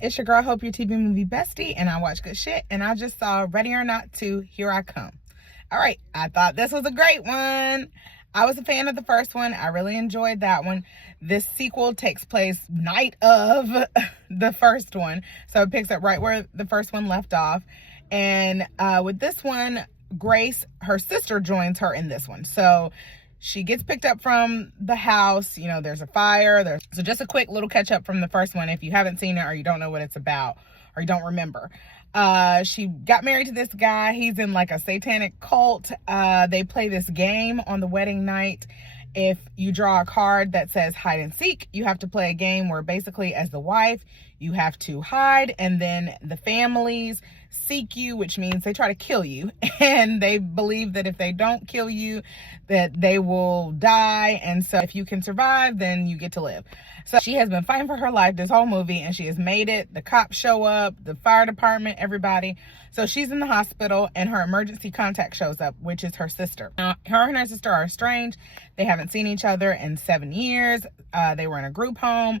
It's your girl, Hope, your TV movie bestie, and I watch good shit, and I just saw Ready or Not 2, Here I Come. All right, I thought this was a great one. I was a fan of the first one. I really enjoyed that one. This sequel takes place night of the first one, so it picks up right where the first one left off. And with this one, Grace, her sister, joins her in this one. So she gets picked up from the house. You know, there's a fire. So just a quick little catch up from the first one if you haven't seen it or you don't know what it's about or you don't remember. She got married to this guy. He's in like a satanic cult. They play this game on the wedding night. If you draw a card that says hide and seek, you have to play a game where basically as the wife, you have to hide, and then the families seek you, which means they try to kill you. And they believe that if they don't kill you, that they will die. And so if you can survive, then you get to live. So she has been fighting for her life this whole movie, and she has made it. The cops show up, the fire department, everybody. So she's in the hospital, and her emergency contact shows up, which is her sister. Now, her and her sister are estranged. They haven't seen each other in 7 years. They were in a group home.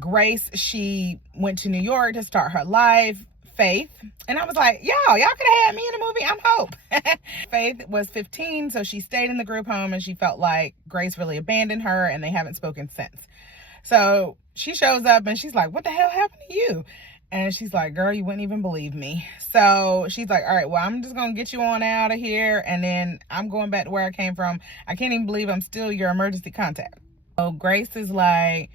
Grace, she went to New York to start her life. Faith, and I was like, y'all could have had me in the movie. I'm Hope. Faith was 15, so she stayed in the group home, and she felt like Grace really abandoned her, and they haven't spoken since. So she shows up, and she's like, what the hell happened to you? And she's like, girl, you wouldn't even believe me. So she's like, all right, well, I'm just gonna get you on out of here, and then I'm going back to where I came from. I can't even believe I'm still your emergency contact. So Grace is like,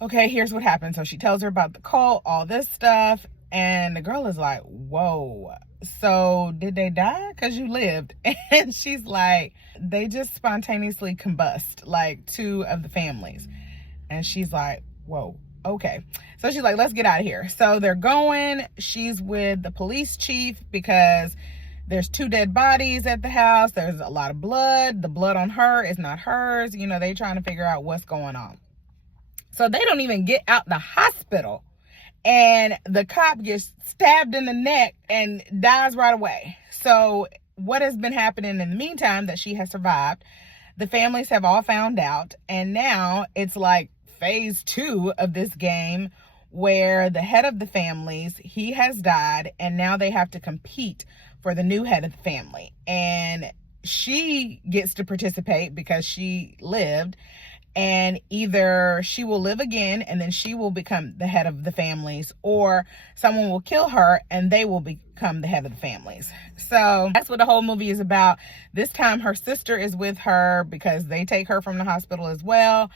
okay, here's what happened. So she tells her about the cult, all this stuff. And the girl is like, whoa, so did they die? Because you lived. And she's like, they just spontaneously combust, like 2 of the families. And she's like, whoa, okay. So she's like, let's get out of here. So they're going. She's with the police chief because there's 2 dead bodies at the house. There's a lot of blood. The blood on her is not hers. You know, they trying to figure out what's going on. So they don't even get out the hospital. And the cop gets stabbed in the neck and dies right away. So what has been happening in the meantime that she has survived, the families have all found out. And now it's like phase 2 of this game where the head of the families, he has died. And now they have to compete for the new head of the family. And she gets to participate because she lived. And either she will live again and then she will become the head of the families, or someone will kill her and they will become the head of the families. So that's what the whole movie is about. This time her sister is with her because they take her from the hospital as well.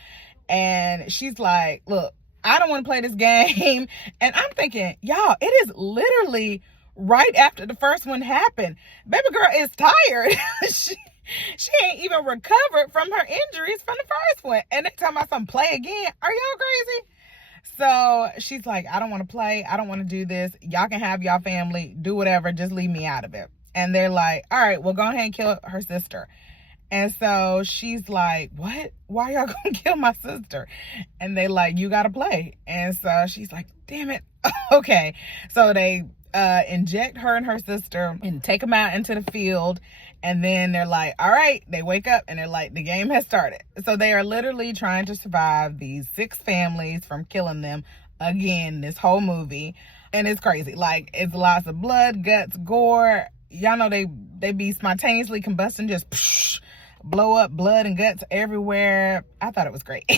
And she's like, look, I don't want to play this game. And I'm thinking, y'all, it is literally right after the first one happened. Baby girl is tired. She ain't even recovered from her injuries from the first one. And they talking about some play again. Are y'all crazy? So she's like, I don't want to play. I don't want to do this. Y'all can have y'all family. Do whatever. Just leave me out of it. And they're like, all right, well, go ahead and kill her sister. And so she's like, what? Why y'all gonna kill my sister? And they like, you gotta play. And so she's like, damn it. Okay. So they inject her and her sister and take them out into the field. And then they're like, all right, they wake up and they're like, the game has started. So they are literally trying to survive these 6 families from killing them again this whole movie. And it's crazy. Like, it's lots of blood, guts, gore. Y'all know they be spontaneously combusting, just psh, blow up blood and guts everywhere. I thought it was great.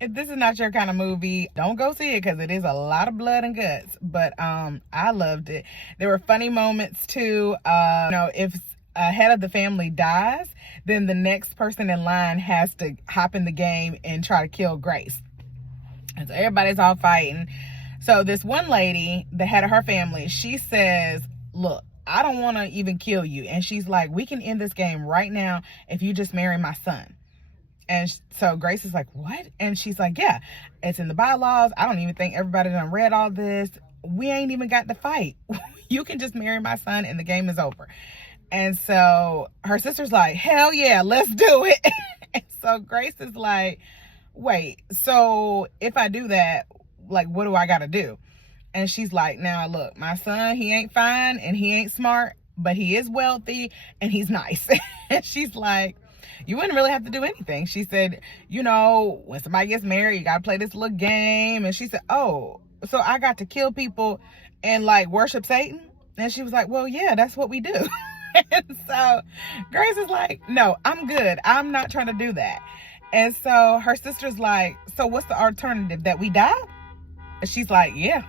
If this is not your kind of movie, don't go see it because it is a lot of blood and guts. But I loved it. There were funny moments too. You know, if a head of the family dies, then the next person in line has to hop in the game and try to kill Grace. And so everybody's all fighting. So this one lady, the head of her family, she says, look, I don't want to even kill you. And she's like, we can end this game right now if you just marry my son. And so Grace is like, what? And she's like, yeah, it's in the bylaws. I don't even think everybody done read all this. We ain't even got to fight. You can just marry my son and the game is over. And so her sister's like, hell yeah, let's do it. And so Grace is like, wait, so if I do that, like, what do I got to do? And she's like, now look, my son, he ain't fine and he ain't smart, but he is wealthy and he's nice. And she's like, you wouldn't really have to do anything. She said, you know, when somebody gets married, you got to play this little game. And she said, oh, so I got to kill people and like worship Satan? And she was like, well, yeah, that's what we do. And so Grace is like, no, I'm good. I'm not trying to do that. And so her sister's like, so what's the alternative, that we die? And she's like, yeah.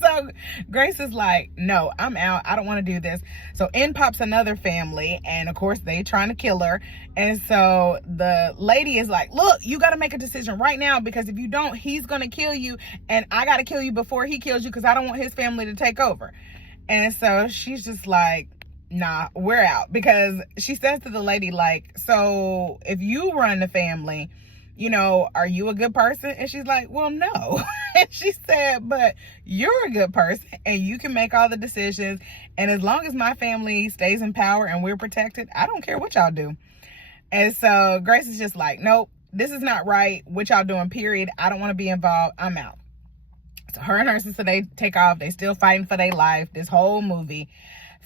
So Grace is like, no, I'm out. I don't want to do this. So in pops another family, and of course they trying to kill her. And so the lady is like, look, you got to make a decision right now, because if you don't, he's going to kill you, and I got to kill you before he kills you, because I don't want his family to take over. And so she's just like, nah, we're out. Because she says to the lady, like, so if you run the family, you know, are you a good person? And she's like, well, no. And she said, but you're a good person and you can make all the decisions. And as long as my family stays in power and we're protected, I don't care what y'all do. And so Grace is just like, nope, this is not right. What y'all doing, period. I don't want to be involved. I'm out. So her and her sister, they take off. They still fighting for their life this whole movie.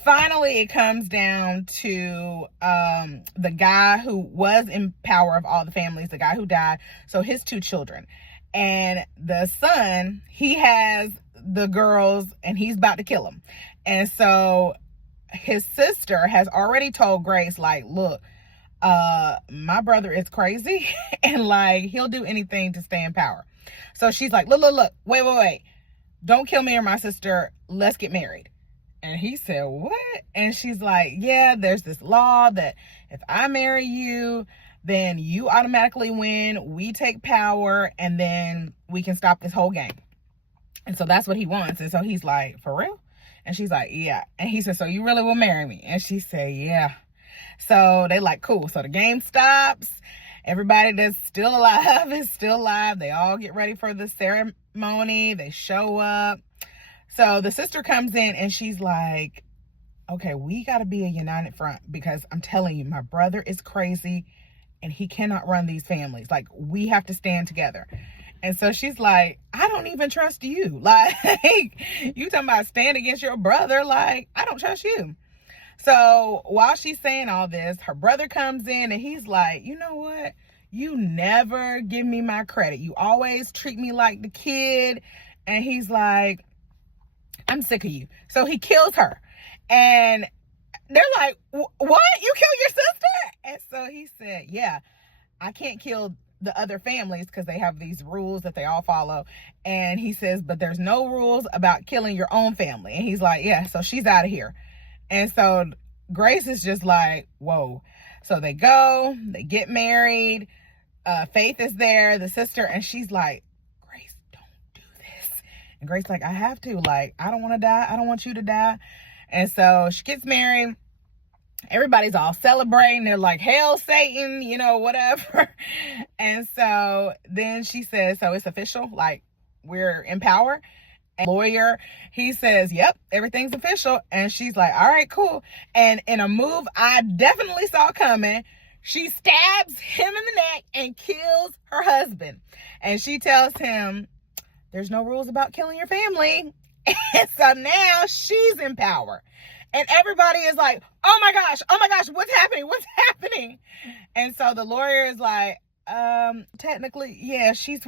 Finally, it comes down to the guy who was in power of all the families, the guy who died. So his two children. And the son, he has the girls and he's about to kill them. And so his sister has already told Grace, like, look, my brother is crazy and like he'll do anything to stay in power. So she's like, look, wait. Don't kill me or my sister. Let's get married. And he said, what? And she's like, yeah, there's this law that if I marry you, then you automatically win. We take power and then we can stop this whole game. And so that's what he wants. And so he's like, for real? And she's like, yeah. And he said, so you really will marry me? And she said, yeah. So they like, cool. So the game stops. Everybody that's still alive is still alive. They all get ready for the ceremony. They show up. So the sister comes in and she's like, okay, we got to be a united front, because I'm telling you, my brother is crazy and he cannot run these families. Like, we have to stand together. And so she's like, I don't even trust you. Like, you talking about stand against your brother. Like, I don't trust you. So while she's saying all this, her brother comes in and he's like, you know what? You never give me my credit. You always treat me like the kid. And he's like, I'm sick of you. So he kills her. And they're like, what? You killed your sister? And so he said, yeah, I can't kill the other families because they have these rules that they all follow. And he says, but there's no rules about killing your own family. And he's like, yeah, so she's out of here. And so Grace is just like, whoa. So they go, they get married. Faith is there, the sister, and she's like, Grace, don't do this. And Grace like, I have to. Like, I don't want to die. I don't want you to die. And so she gets married. Everybody's all celebrating. They're like, hail Satan, you know, whatever. And so then she says, so it's official, like, we're in power. And lawyer, he says, yep, everything's official. And she's like, all right, cool. And in a move I definitely saw coming, she stabs him in the neck and kills her husband. And she tells him, there's no rules about killing your family. And so now she's in power. And everybody is like, oh my gosh, what's happening? And so the lawyer is like, technically, yeah, she's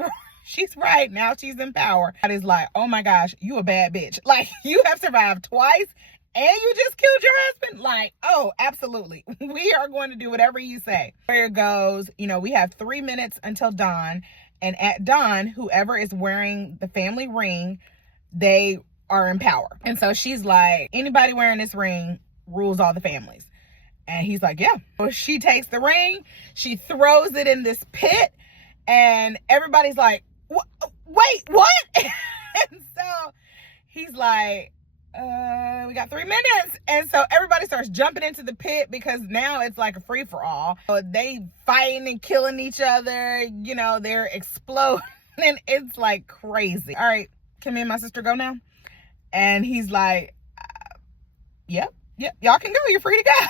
right. Now she's in power. That is like, oh my gosh, you a bad bitch. Like, you have survived twice and you just killed your husband. Like, oh, absolutely. We are going to do whatever you say. Lawyer goes, you know, we have 3 minutes until dawn. And at dawn, whoever is wearing the family ring, they are in power. And so she's like, anybody wearing this ring rules all the families. And he's like, yeah. So she takes the ring, she throws it in this pit, and everybody's like, wait, what? And so he's like, we got 3 minutes. And so everybody starts jumping into the pit because now it's like a free for all. So they fighting and killing each other, you know, they're exploding. It's like crazy. All right, can me and my sister go now? And he's like, yep, y'all can go. You're free to go.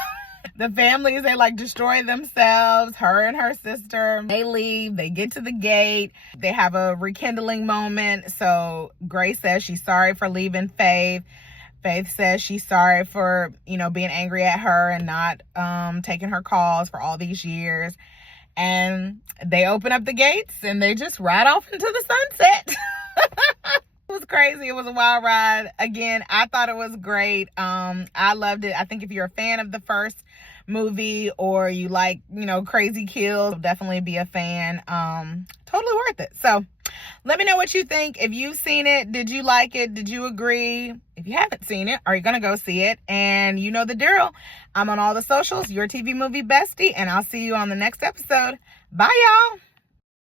The families, they like destroy themselves. Her and her sister, they leave. They get to the gate. They have a rekindling moment. So Grace says she's sorry for leaving Faith. Faith says she's sorry for, being angry at her and not taking her calls for all these years. And they open up the gates and they just ride off into the sunset. It was crazy. It was a wild ride. Again, I thought it was great. I loved it. I think if you're a fan of the first movie or you like, crazy kills, definitely be a fan. Totally worth it. So let me know what you think. If you've seen it, did you like it? Did you agree? If you haven't seen it, are you going to go see it? And you know the drill. I'm on all the socials, Your TV Movie Bestie, and I'll see you on the next episode. Bye, y'all.